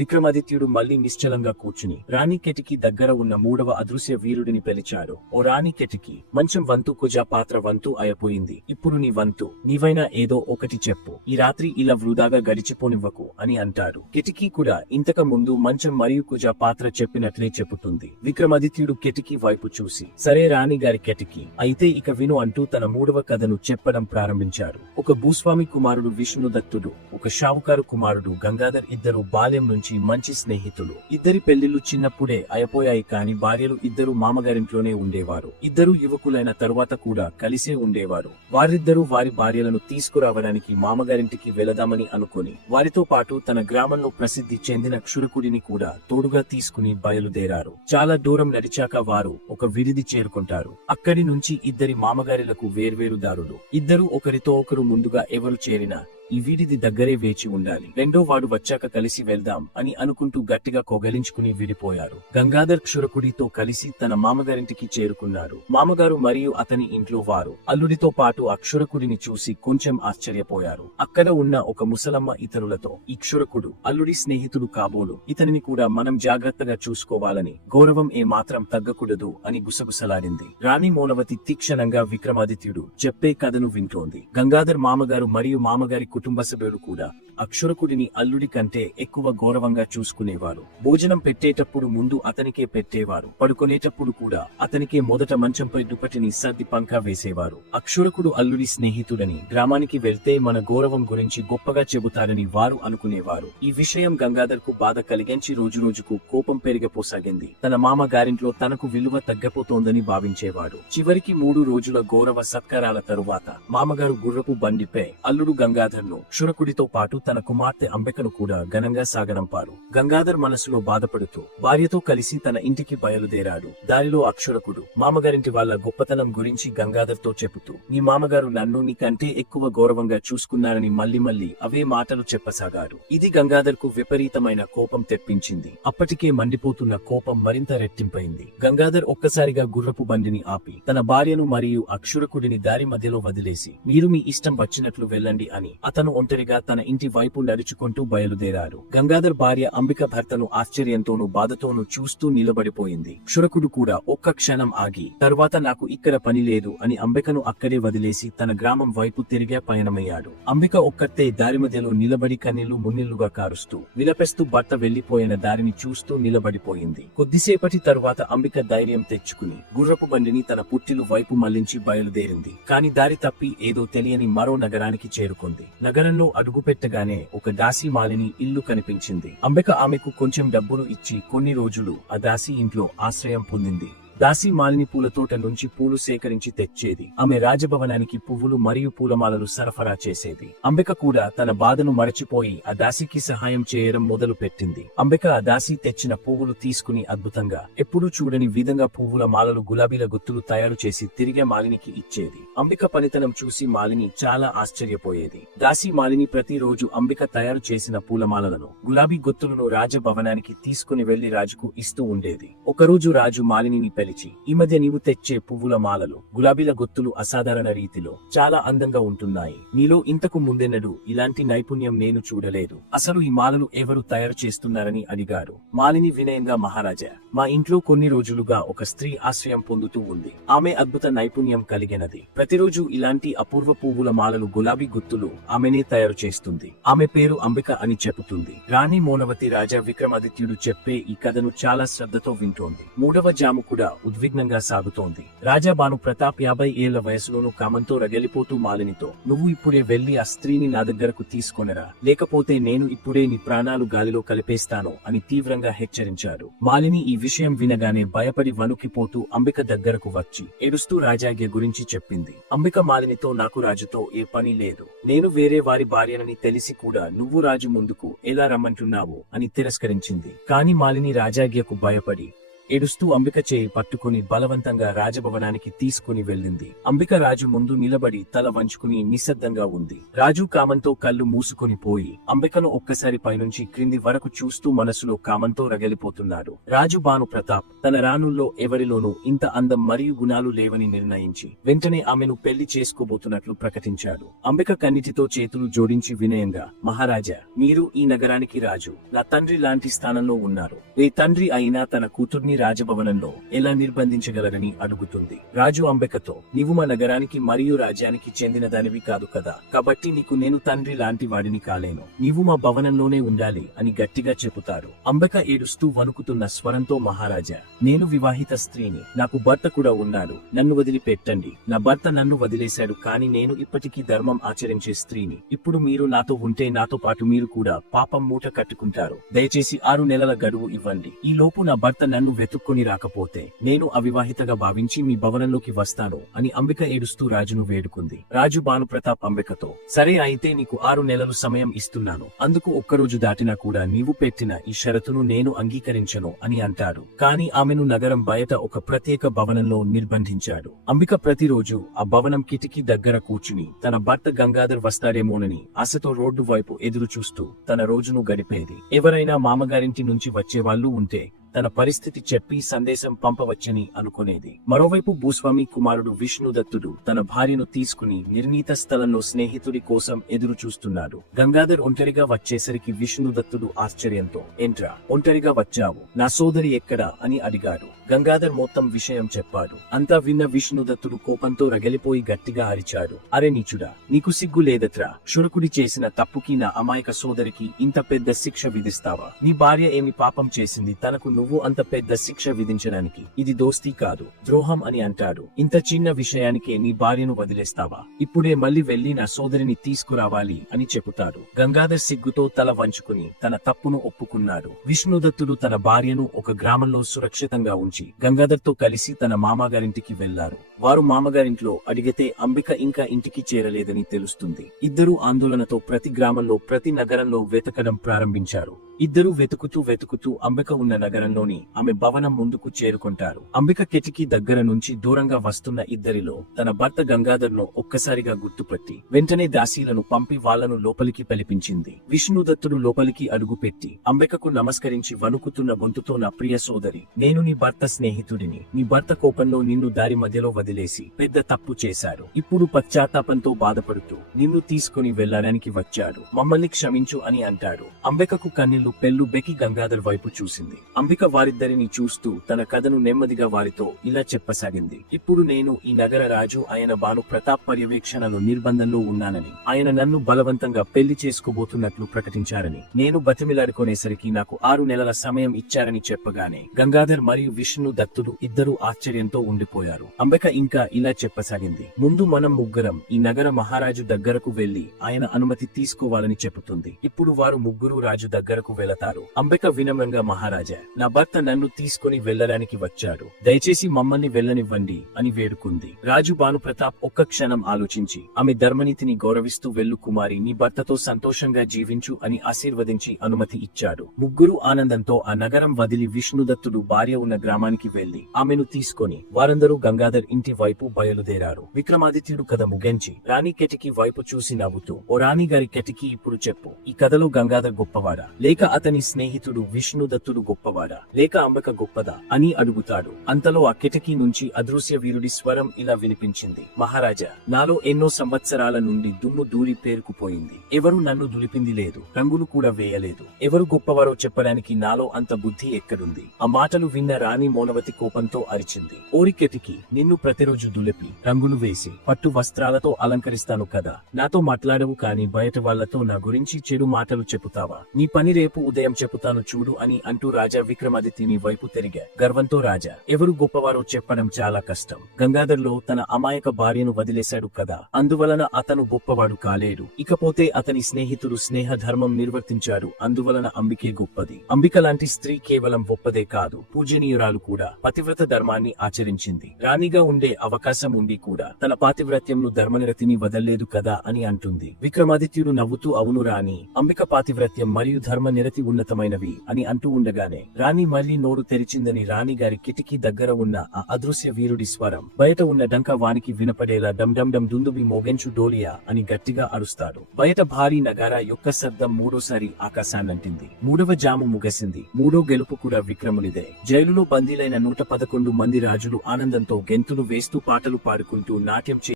విక్రమాదిత్యుడు మళ్లీ నిశ్చలంగా కూర్చుని రాణి కెటికి దగ్గర ఉన్న మూడవ అదృశ్య వీరుడిని పిలిచాడు. ఓ రాణి కెటికి, మంచం వంతు కుజా పాత్ర వంతు అయిపోయింది. ఇప్పుడు నీ వంతు. నీవైనా ఏదో ఒకటి చెప్పు. ఈ రాత్రి ఇలా వృధాగా గడిచిపోనివ్వకు అని అంటాడు. కెటికి కూడా ఇంతకు ముందు మంచం మరియు కుజా పాత్ర చెప్పినట్లే చెబుతుంది. విక్రమాదిత్యుడు కెటికి వైపు చూసి, సరే రాణి గారి కెటికి, అయితే ఇక విను అంటూ తన మూడవ కథను చెప్పడం ప్రారంభించారు. ఒక భూస్వామి కుమారుడు విష్ణుదత్తుడు, ఒక షావుకారు కుమారుడు గంగాధర్ ఇద్దరు బాల్యం నుంచి మంచి స్నేహితులు. ఇద్దరి పెళ్లిళ్లు చిన్నప్పుడే అయిపోయాయి. కాని భార్యలు ఇద్దరు మామగారింట్లోనే ఉండేవారు. ఇద్దరు యువకులైన తరువాత కూడా కలిసే ఉండేవారు. వారిద్దరూ వారి భార్యలను తీసుకురావడానికి మామగారింటికి వెళదామని అనుకుని వారితో పాటు తన గ్రామంలో ప్రసిద్ధి చెందిన క్షురకుడిని కూడా తోడుగా తీసుకుని బయలుదేరారు. చాలా దూరం నడిచాక వారు ఒక విడిది చేరుకుంటారు. అక్కడి నుంచి ఇద్దరి మామగారిలకు వేర్వేరు దారులు. ఇద్దరు ఒకరితో ఒకరు ముందుగా ఎవరు చేరినా ఈ వీడిది దగ్గరే వేచి ఉండాలి. రెండో వాడు వచ్చాక కలిసి వెళ్దాం అని అనుకుంటూ గట్టిగా కొగలించుకుని విడిపోయారు. గంగాధర్ క్షురకుడితో కలిసి తన మామగారింటికి చేరుకున్నారు. మామగారు మరియు అతని ఇంట్లో వారు అల్లుడితో పాటు అక్షురకుడిని చూసి కొంచెం ఆశ్చర్యపోయారు. అక్కడ ఉన్న ఒక ముసలమ్మ ఇతరులతో, ఈ క్షురకుడు అల్లుడి స్నేహితుడు కాబోలు, ఇతనిని కూడా మనం జాగ్రత్తగా చూసుకోవాలని, గౌరవం ఏ మాత్రం తగ్గకూడదు అని గుసగుసలాడింది. రాణి మౌనవతి తీక్షణంగా విక్రమాదిత్యుడు చెప్పే కథను వింటోంది. గంగాధర్ మామగారు మరియు మామగారి కుటుంబ సభ్యులు కూడా అక్షురకుడిని అల్లుడి కంటే ఎక్కువ గౌరవంగా చూసుకునేవారు. భోజనం పెట్టేటప్పుడు ముందు అతనికే పెట్టేవారు. పడుకునేటప్పుడు కూడా అతనికే మొదట మంచంపై దుప్పటిని సర్ది పంకా వేసేవారు. అక్షురకుడు అల్లుడి స్నేహితుడని, గ్రామానికి వెళ్తే మన గౌరవం గురించి గొప్పగా చెబుతారని వారు అనుకునేవారు. ఈ విషయం గంగాధర్ కు బాధ కలిగించి రోజురోజుకు కోపం పెరిగిపోసాగింది. తన మామ గారింట్లో తనకు విలువ తగ్గపోతోందని భావించేవాడు. చివరికి 3 రోజుల గౌరవ సత్కారాల తరువాత మామగారు గుర్రపు బండిపై అల్లుడు గంగాధర్ క్షురకుడితో పాటు తన కుమార్తె అంబికను కూడా ఘనంగా సాగనంపారు. గంగాధర్ మనసులో బాధపడుతూ భార్యతో కలిసి తన ఇంటికి బయలుదేరాడు. దారిలో అక్షురకుడు మామగారింటి వాళ్ళ గొప్పతనం గురించి గంగాధర్ తో చెబుతూ, నీ మామగారు నన్ను నీకంటే ఎక్కువ గౌరవంగా చూసుకున్నారని మళ్లీ అవే మాటలు చెప్పసాగాడు. ఇది గంగాధర్ కు విపరీతమైన కోపం తెప్పించింది. అప్పటికే మండిపోతున్న కోపం మరింత రెట్టింపైంది. గంగాధర్ ఒక్కసారిగా గుర్రపు బండిని ఆపి తన భార్యను మరియు అక్షురకుడిని దారి మధ్యలో వదిలేసి, మీరు మీ ఇష్టం వచ్చినట్లు వెళ్ళండి అని అతను ఒంటరిగా తన ఇంటి వైపు నడుచుకుంటూ బయలుదేరారు. గంగాధర్ భార్య అంబిక భర్తను ఆశ్చర్యంతోనూ బాధతోనూ చూస్తూ నిలబడిపోయింది. క్షురకుడు కూడా ఒక్క క్షణం ఆగి, తరువాత నాకు ఇక్కడ పని లేదు అని అంబికను అక్కడే వదిలేసి తన గ్రామం వైపు తిరిగే పయనమయ్యాడు. అంబిక ఒక్కతే దారి మధ్యలో నిలబడి కన్నీళ్లు మున్నీళ్లుగా కారుస్తూ విలపిస్తూ భర్త వెళ్లిపోయిన దారిని చూస్తూ నిలబడిపోయింది. కొద్దిసేపటి తరువాత అంబిక ధైర్యం తెచ్చుకుని గుర్రపు బండిని తన పుట్టిలు వైపు మళ్లించి బయలుదేరింది. కాని దారి తప్పి ఏదో తెలియని మరో నగరానికి చేరుకుంది. నగరంలో అడుగు పెట్టగానే ఒక దాసి మాలిని ఇల్లు కనిపించింది. అంబిక ఆమెకు కొంచెం డబ్బులు ఇచ్చి కొన్ని రోజులు ఆ దాసి ఇంట్లో ఆశ్రయం పొందింది. దాసి మాలిని పూల తోట నుంచి పూలు సేకరించి తెచ్చేది. ఆమె రాజభవనానికి పువ్వులు మరియు పూలమాలలు సరఫరా చేసేది. అంబిక కూడా తన బాధను మరచిపోయి ఆ దాసికి సహాయం చేయడం మొదలు పెట్టింది. అంబిక ఆ దాసి తెచ్చిన పువ్వులు తీసుకుని అద్భుతంగా, ఎప్పుడూ చూడని విధంగా పువ్వుల మాలలు, గులాబీల గుత్తులు తయారు చేసి తిరిగే మాలినికి ఇచ్చేది. అంబిక పనితనం చూసి మాలిని చాలా ఆశ్చర్యపోయేది. దాసి మాలిని ప్రతిరోజు అంబిక తయారు చేసిన పూలమాలలను, గులాబీ గుత్తులను రాజభవనానికి తీసుకుని వెళ్లి రాజుకు ఇస్తూ ఉండేది. ఒకరోజు రాజు మాలిని ఈ మధ్య నీవు తెచ్చే పువ్వుల మాలలు, గులాబీల గుత్తులు అసాధారణ రీతిలో చాలా అందంగా ఉంటున్నాయి. నీలో ఇంతకు ముందెన్నడూ ఇలాంటి నైపుణ్యం నేను చూడలేదు. అసలు ఈ మాలలు ఎవరు తయారు చేస్తున్నారని అడిగారు. మాలిని వినయంగా, మహారాజా, మా ఇంట్లో కొన్ని రోజులుగా ఒక స్త్రీ ఆశ్రయం పొందుతూ ఉంది. ఆమె అద్భుత నైపుణ్యం కలిగినది. ప్రతిరోజు ఇలాంటి అపూర్వ పువ్వుల మాలలు, గులాబీ గుత్తులు ఆమెనే తయారు చేస్తుంది. ఆమె పేరు అంబిక అని చెబుతుంది. రాణి మౌనవతి రాజా విక్రమాదిత్యుడు చెప్పే ఈ కథను చాలా శ్రద్ధతో వింటోంది. 3వ జాము కూడా ఉద్విగ్నంగా సాగుతోంది. రాజా భాను ప్రతాప్ 50 ఏళ్ల వయసులోనూ కామంతో రగిలిపోతూ మాలినితో, నువ్వు ఇప్పుడే వెళ్లి ఆ స్త్రీని నా దగ్గరకు తీసుకొనరా, లేకపోతే నేను ఇప్పుడే నీ ప్రాణాలు గాలిలో కలిపేస్తాను అని తీవ్రంగా హెచ్చరించాడు. మాలిని ఈ విషయం వినగానే భయపడి వణుకిపోతూ అంబిక దగ్గరకు వచ్చి ఏడుస్తూ రాజాజ్ఞ గురించి చెప్పింది. అంబిక మాలినితో, నాకు రాజుతో ఏ పని లేదు. నేను వేరే వారి భార్యనని తెలిసి కూడా నువ్వు రాజు ముందుకు ఎలా రమ్మంటున్నావు అని తిరస్కరించింది. కాని మాలిని రాజాజ్ఞకు భయపడి ఏడుస్తూ అంబిక చేయి పట్టుకుని బలవంతంగా రాజభవనానికి తీసుకుని వెళ్ళింది. అంబిక రాజు ముందు నిలబడి తల వంచుకుని నిశ్శబ్దంగా ఉంది. రాజు కామంతో కళ్ళు మూసుకొని పోయి అంబికను ఒక్కసారి పైనుంచి క్రింది వరకు చూస్తూ మనసులో కామంతో రగిలిపోతున్నాడు. రాజు భాను ప్రతాప్ తన రాణుల్లో ఎవరిలోనూ ఇంత అందం మరియు గుణాలు లేవని నిర్ణయించి వెంటనే ఆమెను పెళ్లి చేసుకోబోతున్నట్లు ప్రకటించాడు. అంబిక కన్నిటితో చేతులు జోడించి వినయంగా, మహారాజా, మీరు ఈ నగరానికి రాజు. నా తండ్రి లాంటి స్థానంలో ఉన్నారు. ఏ తండ్రి అయినా తన కూతుర్ని రాజభవనంలో ఎలా నిర్బంధించగలరని అడుగుతుంది. రాజు అంబికతో, నీవు మా నగరానికి మరియు రాజ్యానికి చెందిన దానివి కాదు కదా, కాబట్టి నీకు నేను తండ్రి లాంటి వాడిని కాలేను. నీవు మా భవనంలోనే ఉండాలి అని గట్టిగా చెబుతారు. అంబిక ఏడుస్తూ వణుకుతున్న స్వరంతో, మహారాజా, నేను వివాహిత స్త్రీని. నాకు భర్త కూడా ఉన్నాడు. నన్ను వదిలిపెట్టండి. నా భర్త నన్ను వదిలేశాడు, కానీ నేను ఇప్పటికీ ధర్మం ఆచరించే స్త్రీని. ఇప్పుడు మీరు నాతో ఉంటే నాతో పాటు మీరు కూడా పాపం మూట కట్టుకుంటారు. దయచేసి 6 నెలల గడువు ఇవ్వండి. ఈ లోపు నా భర్త నన్ను వెతుక్కొని రాకపోతే నేను అవివాహితగా భావించి మీ భవనంలోకి వస్తాను అని అంబిక ఏడుస్తూ రాజును వేడుకుంది. రాజు భాను ప్రతాప్ అంబికతో, సరే, అయితే నీకు 6 నెలలు సమయం ఇస్తున్నాను. అందుకు ఒక్కరోజు దాటినా కూడా నీవు పెట్టిన ఈ షరతును నేను అంగీకరించను అని అంటారు. కానీ ఆమెను నగరం బయట ఒక ప్రత్యేక భవనంలో నిర్బంధించాడు. అంబిక ప్రతిరోజు ఆ భవనం కిటికీ దగ్గర కూర్చుని తన భర్త గంగాధర్ వస్తాడేమోనని ఆశతో రోడ్డు వైపు ఎదురు చూస్తూ తన రోజును గడిపేది. ఎవరైనా మామగారింటి నుంచి వచ్చేవాళ్లు ఉంటే తన పరిస్థితి చెప్పి సందేశం పంపవచ్చని అనుకునేది. మరోవైపు భూస్వామి కుమారుడు విష్ణుదత్తుడు తన భార్యను తీసుకుని నిర్ణీత స్థలంలో స్నేహితుడి కోసం ఎదురు చూస్తున్నాడు. గంగాధర్ ఒంటరిగా వచ్చేసరికి విష్ణుదత్తుడు ఆశ్చర్యంతో, ఏంట్రా, ఒంటరిగా వచ్చావు? నా సోదరి ఎక్కడా అని అడిగాడు. గంగాధర్ మొత్తం విషయం చెప్పాడు. అంతా విన్న విష్ణుదత్తుడు కోపంతో రగిలిపోయి గట్టిగా అరిచాడు, అరే నీచుడా, నీకు సిగ్గు లేదట్రా? శునకుడి చేసిన తప్పుకి నా అమాయక సోదరికి ఇంత పెద్ద శిక్ష విధిస్తావా? నీ భార్య ఏమి పాపం చేసింది తనకు నువ్వు అంత పెద్ద శిక్ష విధించడానికి? ఇది దోస్తీ కాదు, ద్రోహం అని అంటాడు. ఇంత చిన్న విషయానికే నీ భార్యను వదిలేస్తావా? ఇప్పుడే మళ్ళీ వెళ్లి నా సోదరిని తీసుకురావాలి అని చెబుతాడు. గంగాధర్ సిగ్గుతో తల వంచుకుని తన తప్పును ఒప్పుకున్నాడు. విష్ణుదత్తుడు తన భార్యను ఒక గ్రామంలో సురక్షితంగా ఉంచి గంగాధర్తో కలిసి తన మామగారింటికి వెళ్లారు. వారు మామగారింట్లో అడిగితే అంబిక ఇంకా ఇంటికి చేరలేదని తెలుస్తుంది. ఇద్దరూ ఆందోళనతో ప్రతి గ్రామంలో ప్రతి నగరంలో వెతకడం ప్రారంభించారు. ఇద్దరూ వెతుకుతూ అంబిక ఉన్న నగరంలోని ఆమె భవనం ముందుకు చేరుకుంటారు. అంబిక కిటికీ దగ్గర నుంచి దూరంగా వస్తున్న ఇద్దరిలో తన భర్త గంగాధర్ ను ఒక్కసారిగా గుర్తుపట్టి వెంటనే దాసీలను పంపి వాళ్లను లోపలికి పిలిపించింది. విష్ణుదత్తుడు లోపలికి అడుగుపెట్టి అంబికకు నమస్కరించి వణుకుతున్న గొంతుతో, నా ప్రియ సోదరి, నేను నీ భర్త స్నేహితుడిని. నీ భర్త కోపంలో నిన్ను దారి మధ్యలో వదిలేసి పెద్ద తప్పు చేశారు. ఇప్పుడు పశ్చాత్తాపంతో బాధపడుతూ నిన్ను తీసుకుని వెళ్లడానికి వచ్చాడు. మమ్మల్ని క్షమించు అని అంటాడు. అంబికకు కన్నీళ్లు పెళ్లు బెకి గంగాధర్ వైపు చూసింది. అంబిక వారిద్దరిని చూస్తూ తన కథను నెమ్మదిగా వారితో ఇలా చెప్పసాగింది. ఇప్పుడు నేను ఈ నగర రాజు ఆయన భాను ప్రతాప్ పర్యవేక్షణలో నిర్బంధంలో ఉన్నానని, ఆయన నన్ను బలవంతంగా పెళ్లి చేసుకోబోతున్నట్లు ప్రకటించారని, నేను బతిమిలాడుకునేసరికి నాకు 6 నెలల సమయం ఇచ్చారని చెప్పగానే గంగాధర్ మరియు విష్ణు దత్తుడు ఇద్దరు ఆశ్చర్యంతో ఉండిపోయారు. అంబిక ఇంకా ఇలా చెప్పసాగింది. ముందు మనం ముగ్గురం ఈ నగర మహారాజు దగ్గరకు వెళ్లి ఆయన అనుమతి తీసుకోవాలని చెబుతుంది. ఇప్పుడు వారు ముగ్గురు రాజు దగ్గరకు వెళతారు. అంబిక వినమ్రంగా, మహారాజా, నా భర్త నన్ను తీసుకుని వెళ్లడానికి వచ్చాడు. దయచేసి మమ్మల్ని వెళ్లనివ్వండి అని వేడుకుంది. రాజు భాను ప్రతాప్ ఒక్క క్షణం ఆలోచించి, ఆమె ధర్మనీతిని గౌరవిస్తూ, వెళ్ళు కుమారి, నీ భర్తతో సంతోషంగా జీవించు అని ఆశీర్వదించి అనుమతి ఇచ్చాడు. ముగ్గురు ఆనందంతో ఆ నగరం వదిలి విష్ణుదత్తుడు భార్య ఉన్న గ్రామానికి వెళ్లి ఆమెను తీసుకొని వారందరూ గంగాధర్ ఇంటి వైపు బయలుదేరారు. విక్రమాదిత్యుడు కథ ముగించి రాణి కెటికి వైపు చూసి నవ్వుతూ, ఓ రాణి గారి కెటికి, ఇప్పుడు చెప్పు, ఈ కథలో గంగాధర్ గొప్పవాడా లేక అతని స్నేహితుడు విష్ణుదత్తుడు గొప్పవాడా లేక అంబిక గొప్పదా అని అడుగుతాడు. అంతలో ఆ కిటికీ నుంచి అదృశ్య వీరుడి స్వరం ఇలా వినిపించింది, మహారాజా, నాలో ఎన్నో సంవత్సరాల నుండి దుమ్ము దూరి పేరుకుపోయింది. ఎవరు నన్ను దులిపింది లేదు, రంగులు కూడా వేయలేదు. ఎవరు గొప్పవారో చెప్పడానికి నాలో అంత బుద్ధి ఎక్కడుంది? ఆ మాటలు విన్న రాణి మౌనవతి కోపంతో అరిచింది, ఓరి కెటికి, నిన్ను ప్రతిరోజు దులిపి రంగులు వేసి పట్టు వస్త్రాలతో అలంకరిస్తాను కదా, నాతో మాట్లాడవు కాని బయట వాళ్లతో నా గురించి చెడు మాటలు చెబుతావా? నీ పని రేపు ఉదయం చెబుతాను చూడు అని అంటూ రాజా విక్రమాదిత్యుని వైపు తిరిగా. గర్వంతో, రాజా, ఎవరు గొప్పవారో చెప్పడం చాలా కష్టం. గంగాధర్లో తన అమాయక భార్యను వదిలేశాడు కదా, అందువలన అతను గొప్పవాడు కాలేడు. ఇకపోతే అతని స్నేహితుడు స్నేహ ధర్మం నిర్వర్తించాడు, అందువలన అంబికే గొప్పది. అంబిక లాంటి స్త్రీ కేవలం గొప్పదే కాదు, పూజనీయురాలు కూడా. పతివ్రత ధర్మాన్ని ఆచరించింది. రాణిగా ఉండే అవకాశం ఉండి కూడా తన పాతివ్రత్యంను ధర్మనిరతిని వదల్లేదు కదా అని అంటుంది. విక్రమాదిత్యుడు నవ్వుతూ, అవును రాణి, అంబిక పాతివ్రత్యం మరియు ధర్మ ప్రగతి ఉన్నతమైనవి అని అంటూ ఉండగానే రాణి మళ్లీ నోరు తెరిచిందని రాణి గారి కిటికీ దగ్గర ఉన్న ఆ అదృశ్య వీరుడి స్వరం బయట ఉన్న డంక వానికి వినపడేలా డం డం డం దుందుబి మోగెంచు డోలియా అని గట్టిగా అరుస్తాడు. బయట భారీ నగారా యొక్క శబ్దం మూడోసారి ఆకాశాన్నంటింది. 3వ జాము ముగిసింది. 3వ గెలుపు కూడా విక్రమునిదే. జైలులో బందీలైన 111 మంది రాజులు ఆనందంతో గెంతులు వేస్తూ పాటలు పాడుకుంటూ నాట్యం